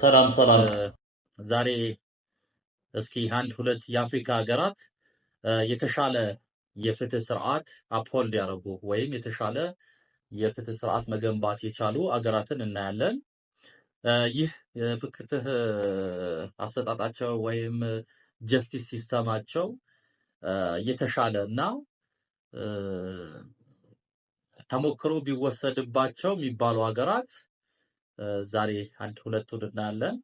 ሰላም ሰላም። ዛሬ እስኪ አንድ ሁለት የአፍሪካ ሀገራት የተሻለ የፍትህ ስርዓት አፕሆልድ ያደረጉ ወይም የተሻለ የፍትህ ስርዓት መገንባት የቻሉ አገራትን እናያለን። ይህ የፍትህ አሰጣጣቸው ወይም ጀስቲስ ሲስተማቸው የተሻለ እና ተሞክሮ ቢወሰድባቸው የሚባሉ ሀገራት ዛሬ አንድ ሁለቱን እናያለን።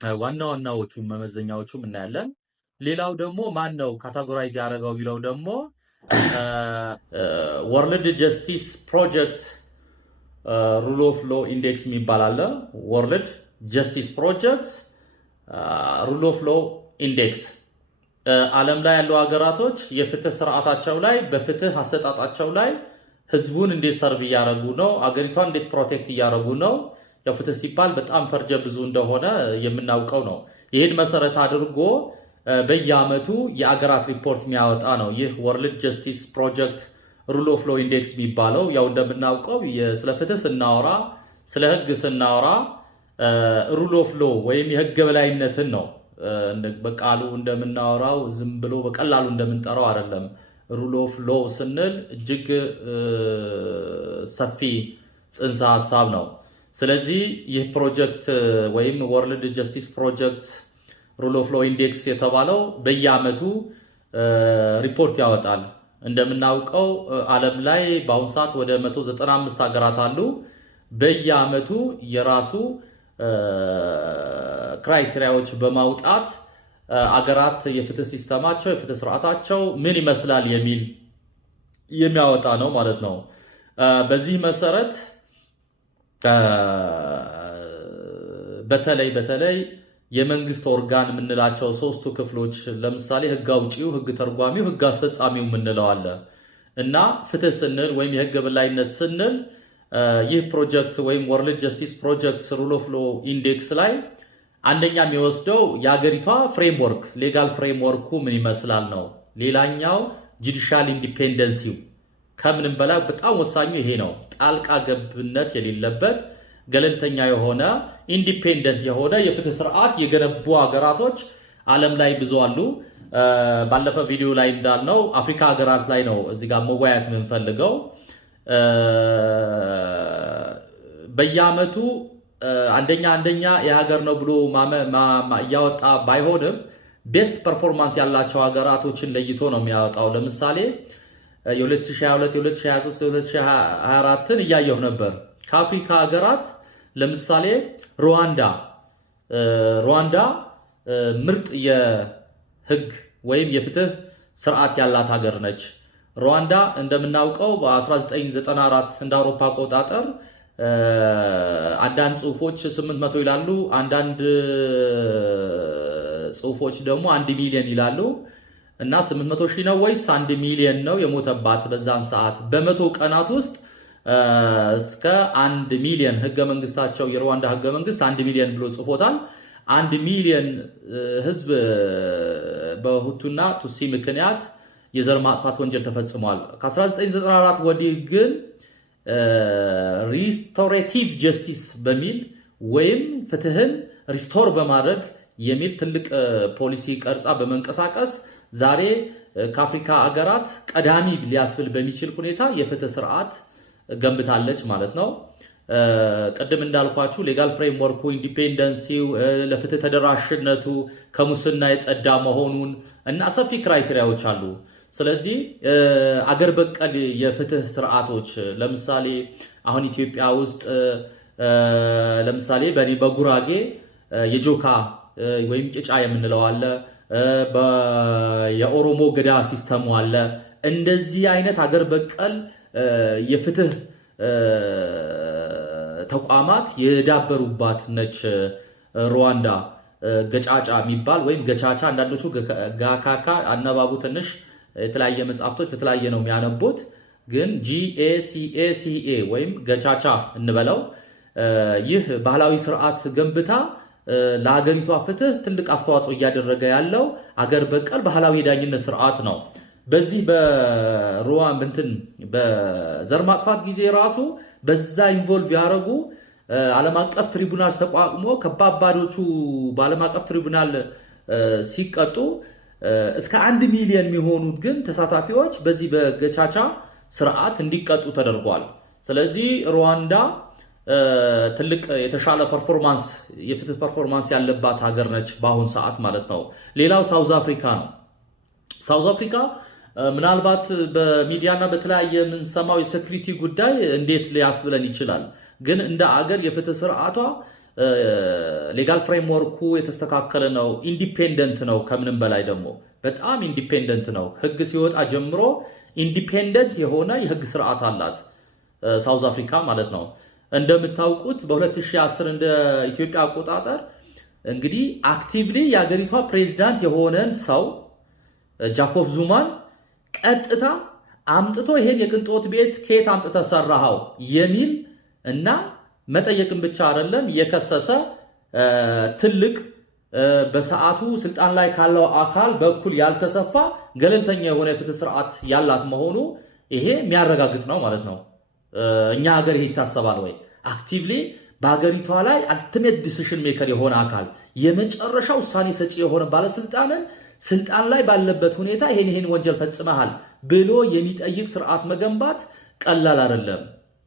ዋና ዋናዎቹም መመዘኛዎቹም እናያለን። ሌላው ደግሞ ማን ነው ካታጎራይዝ ያደረገው ቢለው ደግሞ ወርልድ ጀስቲስ ፕሮጀክትስ ሩል ኦፍ ሎ ኢንዴክስ የሚባል አለ። ወርልድ ጀስቲስ ፕሮጀክትስ ሩል ኦፍ ሎ ኢንዴክስ ዓለም ላይ ያሉ ሀገራቶች የፍትህ ስርዓታቸው ላይ በፍትህ አሰጣጣቸው ላይ ህዝቡን እንዴት ሰርቭ እያደረጉ ነው፣ አገሪቷን እንዴት ፕሮቴክት እያደረጉ ነው። ያው ፍትህ ሲባል በጣም ፈርጀ ብዙ እንደሆነ የምናውቀው ነው። ይህን መሰረት አድርጎ በየአመቱ የአገራት ሪፖርት የሚያወጣ ነው። ይህ ወርልድ ጀስቲስ ፕሮጀክት ሩል ኦፍ ሎ ኢንዴክስ የሚባለው ያው እንደምናውቀው ስለ ፍትህ ስናወራ፣ ስለ ህግ ስናወራ ሩል ኦፍ ሎ ወይም የህግ በላይነትን ነው። በቃሉ እንደምናወራው ዝም ብሎ በቀላሉ እንደምንጠራው አይደለም። ሩል ኦፍ ሎ ስንል እጅግ ሰፊ ጽንሰ ሀሳብ ነው። ስለዚህ ይህ ፕሮጀክት ወይም ወርልድ ጀስቲስ ፕሮጀክት ሩል ኦፍ ሎ ኢንዴክስ የተባለው በየአመቱ ሪፖርት ያወጣል። እንደምናውቀው ዓለም ላይ በአሁኑ ሰዓት ወደ 195 ሀገራት አሉ። በየአመቱ የራሱ ክራይቴሪያዎች በማውጣት አገራት የፍትህ ሲስተማቸው የፍትህ ስርዓታቸው ምን ይመስላል የሚል የሚያወጣ ነው ማለት ነው። በዚህ መሰረት በተለይ የመንግስት ኦርጋን የምንላቸው ሶስቱ ክፍሎች ለምሳሌ ህግ አውጪው፣ ህግ ተርጓሚው፣ ህግ አስፈጻሚው የምንለው አለ እና ፍትህ ስንል ወይም የህግ በላይነት ስንል ይህ ፕሮጀክት ወይም ወርልድ ጀስቲስ ፕሮጀክት ሩል ኦፍ ሎ ኢንዴክስ ላይ አንደኛ የሚወስደው የአገሪቷ ፍሬምወርክ ሌጋል ፍሬምወርኩ ምን ይመስላል ነው። ሌላኛው ጁዲሻል ኢንዲፔንደንሲው ከምንም በላይ በጣም ወሳኙ ይሄ ነው። ጣልቃ ገብነት የሌለበት ገለልተኛ የሆነ ኢንዲፔንደንት የሆነ የፍትህ ስርዓት የገነቡ ሀገራቶች ዓለም ላይ ብዙ አሉ። ባለፈ ቪዲዮ ላይ እንዳልነው አፍሪካ ሀገራት ላይ ነው እዚህ ጋር መወያየት የምንፈልገው። በየአመቱ አንደኛ የሀገር ነው ብሎ እያወጣ ባይሆንም ቤስት ፐርፎርማንስ ያላቸው ሀገራቶችን ለይቶ ነው የሚያወጣው። ለምሳሌ የ2022 የ2023 የ2024ን እያየሁ ነበር። ከአፍሪካ ሀገራት ለምሳሌ ሩዋንዳ ምርጥ የህግ ወይም የፍትህ ስርዓት ያላት ሀገር ነች። ሩዋንዳ እንደምናውቀው በ1994 እንደ አውሮፓ አቆጣጠር አንዳንድ ጽሁፎች 800 ይላሉ፣ አንዳንድ ጽሁፎች ደግሞ 1 ሚሊዮን ይላሉ። እና 800 ሺህ ነው ወይስ 1 ሚሊዮን ነው የሞተባት በዛን ሰዓት? በመቶ ቀናት ውስጥ እስከ 1 ሚሊዮን ህገ መንግስታቸው የሩዋንዳ ህገ መንግስት 1 ሚሊዮን ብሎ ጽፎታል። 1 ሚሊዮን ህዝብ በሁቱና ቱሲ ምክንያት የዘር ማጥፋት ወንጀል ተፈጽሟል። ከ1994 ወዲህ ግን ሪስቶሬቲቭ ጀስቲስ በሚል ወይም ፍትህን ሪስቶር በማድረግ የሚል ትልቅ ፖሊሲ ቀርጻ በመንቀሳቀስ ዛሬ ከአፍሪካ አገራት ቀዳሚ ሊያስብል በሚችል ሁኔታ የፍትህ ስርዓት ገንብታለች ማለት ነው። ቅድም እንዳልኳችሁ ሌጋል ፍሬምወርኩ፣ ኢንዲፔንደንሲው፣ ለፍትህ ተደራሽነቱ ከሙስና የጸዳ መሆኑን እና ሰፊ ክራይቴሪያዎች አሉ። ስለዚህ አገር በቀል የፍትህ ስርዓቶች ለምሳሌ አሁን ኢትዮጵያ ውስጥ ለምሳሌ በጉራጌ የጆካ ወይም ጭጫ የምንለው አለ። የኦሮሞ ገዳ ሲስተሙ አለ። እንደዚህ አይነት አገር በቀል የፍትህ ተቋማት የዳበሩባት ነች ሩዋንዳ። ገጫጫ የሚባል ወይም ገቻቻ፣ አንዳንዶቹ ጋካካ አነባቡ ትንሽ የተለያየ መጽሐፍቶች በተለያየ ነው የሚያነቡት፣ ግን GACACA ወይም ገቻቻ እንበለው። ይህ ባህላዊ ስርዓት ገንብታ ለሀገሪቷ ፍትህ ትልቅ አስተዋጽኦ እያደረገ ያለው አገር በቀል ባህላዊ የዳኝነት ስርዓት ነው። በዚህ በዘር ማጥፋት ጊዜ ራሱ በዛ ኢንቮልቭ ያደረጉ ዓለም አቀፍ ትሪቡናል ተቋቁሞ ከባባዶቹ በዓለም አቀፍ ትሪቡናል ሲቀጡ እስከ 1 ሚሊዮን የሚሆኑት ግን ተሳታፊዎች በዚህ በገቻቻ ስርዓት እንዲቀጡ ተደርጓል። ስለዚህ ሩዋንዳ ትልቅ የተሻለ ፐርፎርማንስ የፍትህ ፐርፎርማንስ ያለባት ሀገር ነች በአሁን ሰዓት ማለት ነው። ሌላው ሳውዝ አፍሪካ ነው። ሳውዝ አፍሪካ ምናልባት በሚዲያና በተለያየ የምንሰማው የሴኩሪቲ ጉዳይ እንዴት ሊያስብለን ይችላል። ግን እንደ አገር የፍትህ ስርዓቷ ሌጋል ፍሬምወርኩ የተስተካከለ ነው፣ ኢንዲፔንደንት ነው። ከምንም በላይ ደግሞ በጣም ኢንዲፔንደንት ነው። ህግ ሲወጣ ጀምሮ ኢንዲፔንደንት የሆነ የህግ ስርዓት አላት ሳውዝ አፍሪካ ማለት ነው። እንደምታውቁት በ2010 እንደ ኢትዮጵያ አቆጣጠር እንግዲህ አክቲቭሊ የአገሪቷ ፕሬዝዳንት የሆነን ሰው ጃኮብ ዙማን ቀጥታ አምጥቶ ይሄን የቅንጦት ቤት ከየት አምጥተ ሰራሃው የሚል እና መጠየቅን ብቻ አይደለም የከሰሰ ትልቅ በሰዓቱ ስልጣን ላይ ካለው አካል በኩል ያልተሰፋ ገለልተኛ የሆነ የፍትህ ስርዓት ያላት መሆኑ ይሄ የሚያረጋግጥ ነው ማለት ነው። እኛ ሀገር ይሄ ይታሰባል ወይ? አክቲቭሊ በሀገሪቷ ላይ አልቲሜት ዲሲሽን ሜከር የሆነ አካል የመጨረሻ ውሳኔ ሰጪ የሆነ ባለስልጣንን ስልጣን ላይ ባለበት ሁኔታ ይሄን ወንጀል ፈጽመሃል ብሎ የሚጠይቅ ስርዓት መገንባት ቀላል አይደለም።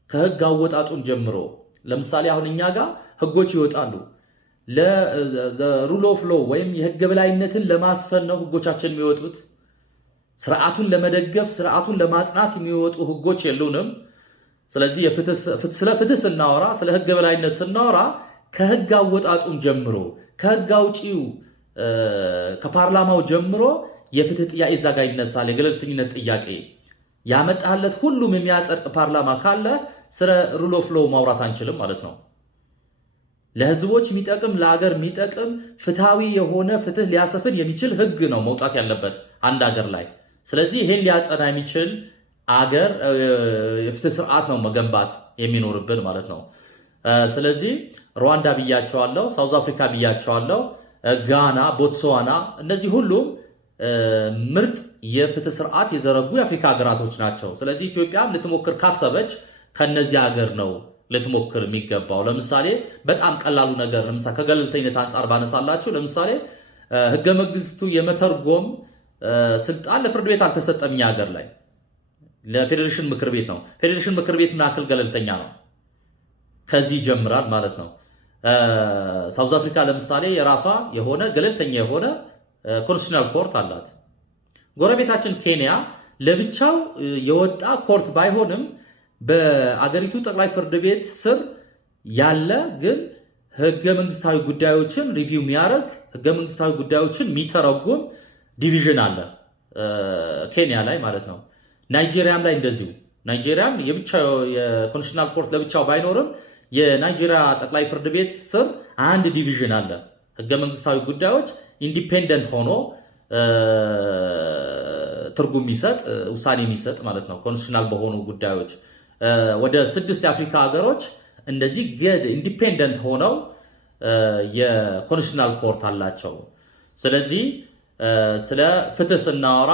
ከህግ አወጣጡን ጀምሮ ለምሳሌ አሁን እኛ ጋር ህጎች ይወጣሉ። ለሩል ኦፍ ሎ ወይም የህግ በላይነትን ለማስፈን ነው ህጎቻችን የሚወጡት። ስርዓቱን ለመደገፍ ስርዓቱን ለማጽናት የሚወጡ ህጎች የሉንም። ስለዚህ ስለ ፍትህ ስናወራ ስለ ህግ በላይነት ስናወራ ከህግ አወጣጡን ጀምሮ ከህግ አውጪው ከፓርላማው ጀምሮ የፍትህ ጥያቄ እዛ ጋር ይነሳል። የገለልተኝነት ጥያቄ ያመጣለት ሁሉም የሚያጸድቅ ፓርላማ ካለ ስለ ሩል ኦፍ ሎ ማውራት አንችልም ማለት ነው። ለህዝቦች የሚጠቅም ለሀገር የሚጠቅም ፍትሃዊ የሆነ ፍትህ ሊያሰፍን የሚችል ህግ ነው መውጣት ያለበት አንድ ሀገር ላይ። ስለዚህ ይሄን ሊያጸና የሚችል አገር የፍትህ ስርዓት ነው መገንባት የሚኖርብን ማለት ነው። ስለዚህ ሩዋንዳ ብያቸዋለሁ፣ ሳውዝ አፍሪካ ብያቸዋለሁ፣ ጋና፣ ቦትስዋና እነዚህ ሁሉም ምርጥ የፍትህ ስርዓት የዘረጉ የአፍሪካ ሀገራቶች ናቸው። ስለዚህ ኢትዮጵያም ልትሞክር ካሰበች ከነዚህ ሀገር ነው ልትሞክር የሚገባው። ለምሳሌ በጣም ቀላሉ ነገር ለምሳሌ ከገለልተኝነት አንጻር ባነሳላችሁ ለምሳሌ ህገ መንግስቱ የመተርጎም ስልጣን ለፍርድ ቤት አልተሰጠም። እኛ ሀገር ላይ ለፌዴሬሽን ምክር ቤት ነው። ፌዴሬሽን ምክር ቤት ምን ያክል ገለልተኛ ነው? ከዚህ ይጀምራል ማለት ነው። ሳውዝ አፍሪካ ለምሳሌ የራሷ የሆነ ገለልተኛ የሆነ ኮንስቲቱሽናል ኮርት አላት። ጎረቤታችን ኬንያ ለብቻው የወጣ ኮርት ባይሆንም በአገሪቱ ጠቅላይ ፍርድ ቤት ስር ያለ ግን ህገ መንግስታዊ ጉዳዮችን ሪቪው የሚያደርግ ህገ መንግስታዊ ጉዳዮችን የሚተረጉም ዲቪዥን አለ ኬንያ ላይ ማለት ነው። ናይጄሪያም ላይ እንደዚሁ። ናይጄሪያም የብቻው የኮንስቲቱሽናል ኮርት ለብቻው ባይኖርም የናይጄሪያ ጠቅላይ ፍርድ ቤት ስር አንድ ዲቪዥን አለ ህገ መንግስታዊ ጉዳዮች ኢንዲፔንደንት ሆኖ ትርጉም የሚሰጥ ውሳኔ የሚሰጥ ማለት ነው። ኮንስቲቱሽናል በሆኑ ጉዳዮች ወደ 6 የአፍሪካ ሀገሮች እንደዚህ ኢንዲፔንደንት ሆነው የኮንስቲቱሽናል ኮርት አላቸው። ስለዚህ ስለ ፍትህ ስናወራ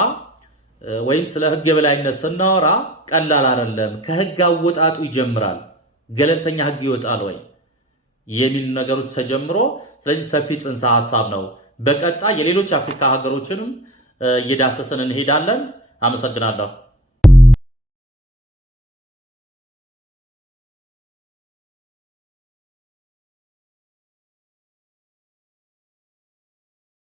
ወይም ስለ ህግ የበላይነት ስናወራ ቀላል አይደለም። ከህግ አወጣጡ ይጀምራል። ገለልተኛ ህግ ይወጣል ወይ የሚሉ ነገሮች ተጀምሮ ስለዚህ ሰፊ ጽንሰ ሐሳብ ነው። በቀጣይ የሌሎች የአፍሪካ ሀገሮችንም እየዳሰስን እንሄዳለን። አመሰግናለሁ።